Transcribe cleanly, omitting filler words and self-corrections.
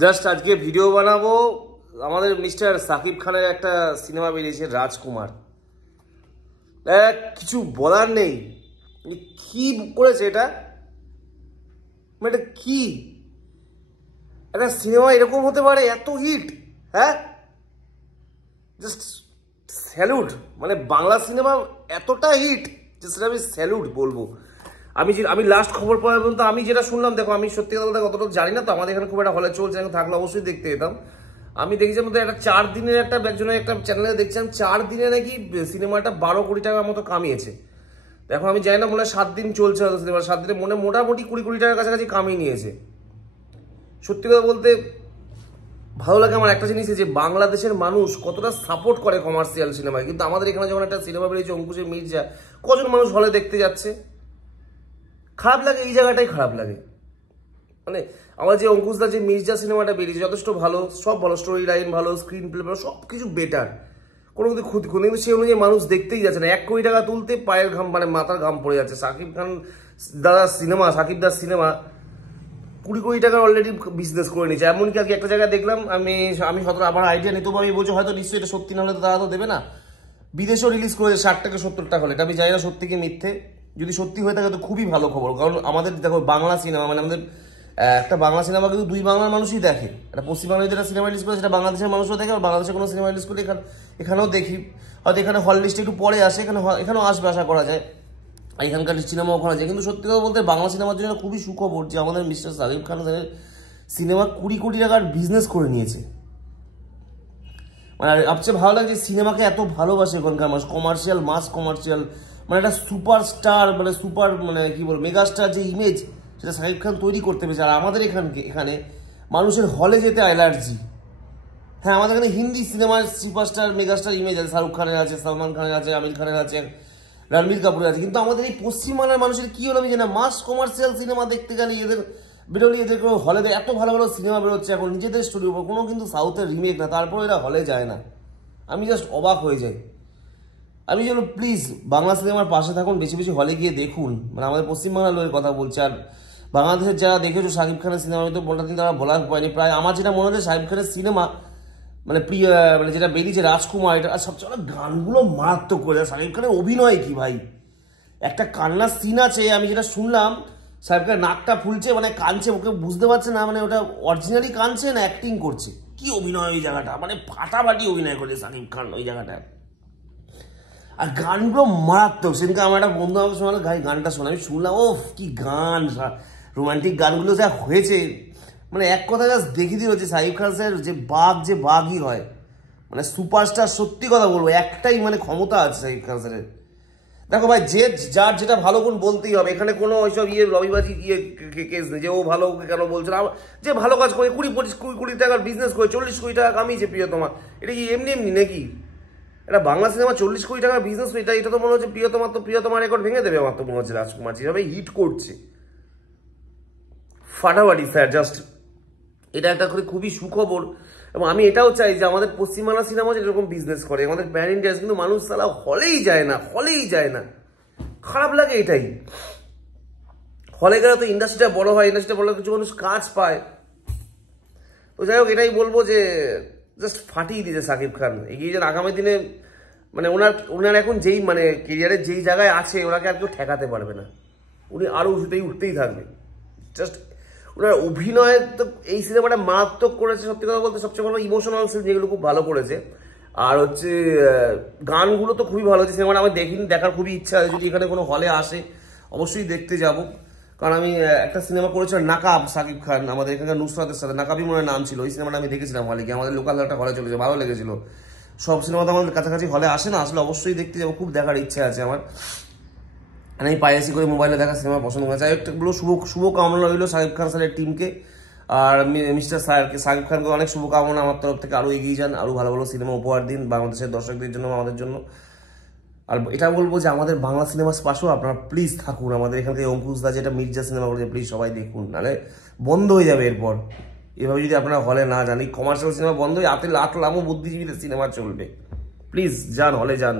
Just আজকে video বানাবো। আমাদের মিস্টার সাকিব খানের একটা সিনেমা বেরিয়েছে রাজকুমার। কিছু বলার নেই, কি করেছে এটা, এটা কি একটা সিনেমা এরকম হতে পারে, এত হিট। হ্যাঁ, জাস্ট স্যালুট। মানে বাংলা সিনেমা এতটা হিট যে সেটা আমি স্যালুট বলবো। আমি লাস্ট খবর পাওয়া পর্যন্ত আমি যেটা শুনলাম, দেখো আমি সত্যি কথা বলতে কতটা জানি না, তো আমাদের এখানে খুব একটা হলে চলছে, থাকলে অবশ্যই দেখতে যেতাম। আমি দেখেছিলাম একটা 4 দিনের একটা একজনের একটা চ্যানেলে দেখছিলাম 4 দিনে নাকি সিনেমাটা 12 কোটি টাকার মতো কামিয়েছে। দেখো আমি জানি না, মনে হয় 7 দিন চলছে হয়তো সিনেমা, 7 দিনে মনে মোটামুটি 20 কোটি টাকার কাছাকাছি কামিয়ে নিয়েছে। সত্যি কথা বলতে ভালো লাগে আমার একটা জিনিস, যে বাংলাদেশের মানুষ কতটা সাপোর্ট করে কমার্শিয়াল সিনেমায়, কিন্তু আমাদের এখানে যখন একটা সিনেমা বেরিয়েছে অঙ্কুশের মির্জা, কজন মানুষ হলে দেখতে যাচ্ছে। খারাপ লাগে, এই জায়গাটাই খারাপ লাগে। মানে আমার যে অঙ্কুশদা যে মির্জা সিনেমাটা বেরিয়েছে যথেষ্ট ভালো, সব ভালো, স্টোরি লাইন ভালো, স্ক্রিন প্লে ভালো, সব কিছু বেটার, কোনো কিছু ক্ষতি, কিন্তু সেই অনুযায়ী মানুষ দেখতেই যাচ্ছে না। 1 কোটি টাকা তুলতে পায়ের ঘাম, মানে মাথার ঘাম পড়ে যাচ্ছে। সাকিব খান দাদার সিনেমা, সাকিব দার সিনেমা 20 কোটি টাকার অলরেডি বিজনেস করে নিয়েছে। এমনকি আজকে একটা জায়গায় দেখলাম, আমি হয়তো আমার আইডিয়া নেই, তবু আমি বলছি হয়তো নিশ্চয়ই এটা সত্যি, না হলে তো তারা তো দেবে না। বিদেশেও রিলিজ করেছে 60 টাকা 70 টাকা হলে। এটা আমি জানি না সত্যি কি মিথ্যে, যদি সত্যি হয়ে থাকে তো খুবই ভালো খবর। কারণ আমাদের দেখো বাংলা সিনেমা, মানে আমাদের একটা বাংলা সিনেমা কিন্তু 2 বাংলার মানুষই দেখে। একটা পশ্চিমবাংলায় যেটা সিনেমা রিলিজ করে সেটা বাংলাদেশের মানুষও দেখে, আর বাংলাদেশের কোনো সিনেমা রিলিজ করলে এখানেও দেখি। হয়তো এখানে হল লিস্টে একটু পরে আসে, এখানেও আসবে আশা করা যায়, এখানকার সিনেমাও করা যায়। কিন্তু সত্যি কথা বলতে বাংলা সিনেমার জন্য খুবই সুখবর যে আমাদের মিস্টার সাকিব খান সিনেমা 20 কোটি টাকার বিজনেস করে নিয়েছে। মানে সবচেয়ে ভালো লাগে সিনেমাকে এত ভালোবাসে এখনকার মানুষ, কমার্শিয়াল, মাস কমার্শিয়াল, মানে একটা সুপারস্টার, মানে সুপার, মানে কি বল, মেগাস্টার যে ইমেজ সেটা সাকিব খান তৈরি করতে পেরেছে। আর আমাদের এখানে মানুষের হলে যেতে অ্যালার্জি। হ্যাঁ, আমাদের এখানে হিন্দি সিনেমার সুপারস্টার মেগাস্টার ইমেজ আছে, শাহরুখ খানের আছে, সালমান খানের আছে, আমির খানের আছে, রণবীর কাপুরের আছে। কিন্তু আমাদের এই পশ্চিমবাংলার মানুষের কি হলো আমি জানি না, মাস কমার্শিয়াল সিনেমা দেখতে গেলে এদের বেরোলে, এদের কোনো হলে এত ভালো ভালো সিনেমা বেরোচ্ছে এখন নিজেদের স্টোরির উপর, কোনো কিন্তু সাউথের রিমেক না, তারপর এরা হলে যায় না। আমি জাস্ট অবাক হয়ে যাই। আমি যেন প্লিজ বাংলা সিনেমার পাশে থাকুন, বেশি বেশি হলে গিয়ে দেখুন। মানে আমাদের পশ্চিমবাংলার লোকের কথা বলছে। আর বাংলাদেশের যারা দেখেছো সাকিব খানের সিনেমা, আমি তো বলতে দিন তারা বলার পায়নি। প্রায় আমার যেটা মনে হচ্ছে সাকিব খানের সিনেমা, মানে প্রিয়, মানে যেটা বেরিয়েছে রাজকুমার, এটা সবচেয়ে গানগুলো মারাত্মক করে। সাকিব খানের অভিনয় কি ভাই, একটা কান্নার সিন আছে, আমি যেটা শুনলাম সাকিব খানের নাকটা ফুলছে, মানে কাঁদছে, ওকে বুঝতে পারছে না মানে ওটা অরিজিনালি কাঁদছে না অ্যাক্টিং করছে। কি অভিনয় ওই জায়গাটা, মানে ফাটাফাটি অভিনয় করে সাকিব খান ওই জায়গাটায়। আর গানগুলো মারাত্মক। সেদিনকে আমার একটা বন্ধু আমাকে শোনালো গানটা শোনা, আমি শুনলাম, ও কি গান, রোমান্টিক গানগুলো যা হয়েছে, মানে এক কথা জাস্ট দেখে দিয়ে হচ্ছে সাকিব খান স্যার যে বাঘই হয়, মানে সুপারস্টার। সত্যি কথা বলবো, একটাই মানে ক্ষমতা আছে সাকিব খান স্যারের। দেখো ভাই, যার যেটা ভালো গুণ বলতেই হবে, এখানে কোনো ওইসব রবিবাজি কেস নেই যে ও ভালো কেন বলছে না। যে ভালো কাজ করে 20-25 কোটি টাকার বিজনেস করে 40 কোটি টাকা কামিয়েছে প্রিয়তমা, এটা কি এমনি এমনি নাকি? এটা বাংলা সিনেমা 40 কোটি টাকার বিজনেস, এটা তো মনে হচ্ছে প্রিয়তমার রেকর্ড ভেঙে দেবে আমার তো মনে হচ্ছে। রাজকুমার যেভাবে হিট করছে ফাটাফাটি স্যার, জাস্ট এটা একটা করে খুবই সুখবর। এবং আমি এটাও চাই যে আমাদের পশ্চিমবাংলা সিনেমা যেরকম বিজনেস করে, আমাদের প্যান ইন্ডিয়া, কিন্তু মানুষ সালা হলেই যায় না, খারাপ লাগে এটাই। হলে গেলে তো ইন্ডাস্ট্রিটা বড় হয়, ইন্ডাস্ট্রিটা বড় কিছু মানুষ কাজ পায়। তো যাই হোক, এটাই বলবো যে জাস্ট ফাটিয়ে দিয়েছে সাকিব খান, এগিয়ে যান আগামী দিনে। মানে ওনার এখন যেই মানে কেরিয়ারের যেই জায়গায় আছে, ওনাকে আর কেউ ঠেকাতে পারবে না, উনি আরও উঠতেই থাকবে। জাস্ট ওনার অভিনয় তো এই সিনেমাটা মারাত্মক করেছে। সত্যি কথা বলতে সবচেয়ে ভালো ইমোশনাল সিন যেগুলো খুব ভালো করেছে। আর হচ্ছে গানগুলো তো খুবই ভালো হচ্ছে। সিনেমাটা আমার দেখার খুবই ইচ্ছা আছে, যদি এখানে কোনো হলে আসে অবশ্যই দেখতে যাব। কারণ আমি একটা সিনেমা করেছিলাম নাকাব, সাকিব খান আমাদের এখানকার নুসরাতের সাথে, নাকাবই মনে নাম ছিল। ওই সিনেমাটা আমি দেখেছিলাম হলে গিয়ে, আমাদের লোকাল একটা হলে চলেছে, ভালো লেগেছিল। সব সিনেমা তো আমাদের কাছাকাছি হলে আসে না, আসলে অবশ্যই দেখতে যাবো, খুব দেখার ইচ্ছা আছে আমার। আমি পাইরেসি করে মোবাইলে দেখা সিনেমা পছন্দ করি। যাই একটু শুভকামনা রইল সাকিব খান স্যারের টিমকে, আর মিস্টার সাকিব খানকে অনেক শুভকামনা আমার তরফ থেকে। আরও এগিয়ে যান, আরও ভালো ভালো সিনেমা উপহার দিন বাংলাদেশের দর্শকদের জন্য, আমাদের জন্য। আর এটা বলবো যে আমাদের বাংলা সিনেমার পাশেও আপনারা প্লিজ থাকুন। আমাদের এখান থেকে অঙ্কুশদা যেটা মির্জা সিনেমা করেছে, প্লিজ সবাই দেখুন, নাহলে বন্ধ হয়ে যাবে এরপর। এভাবে যদি আপনারা হলে না জানি, কমার্শিয়াল সিনেমা বন্ধ হয়ে লামো বুদ্ধিজীবীদের সিনেমা চলবে। প্লিজ যান, হলে যান।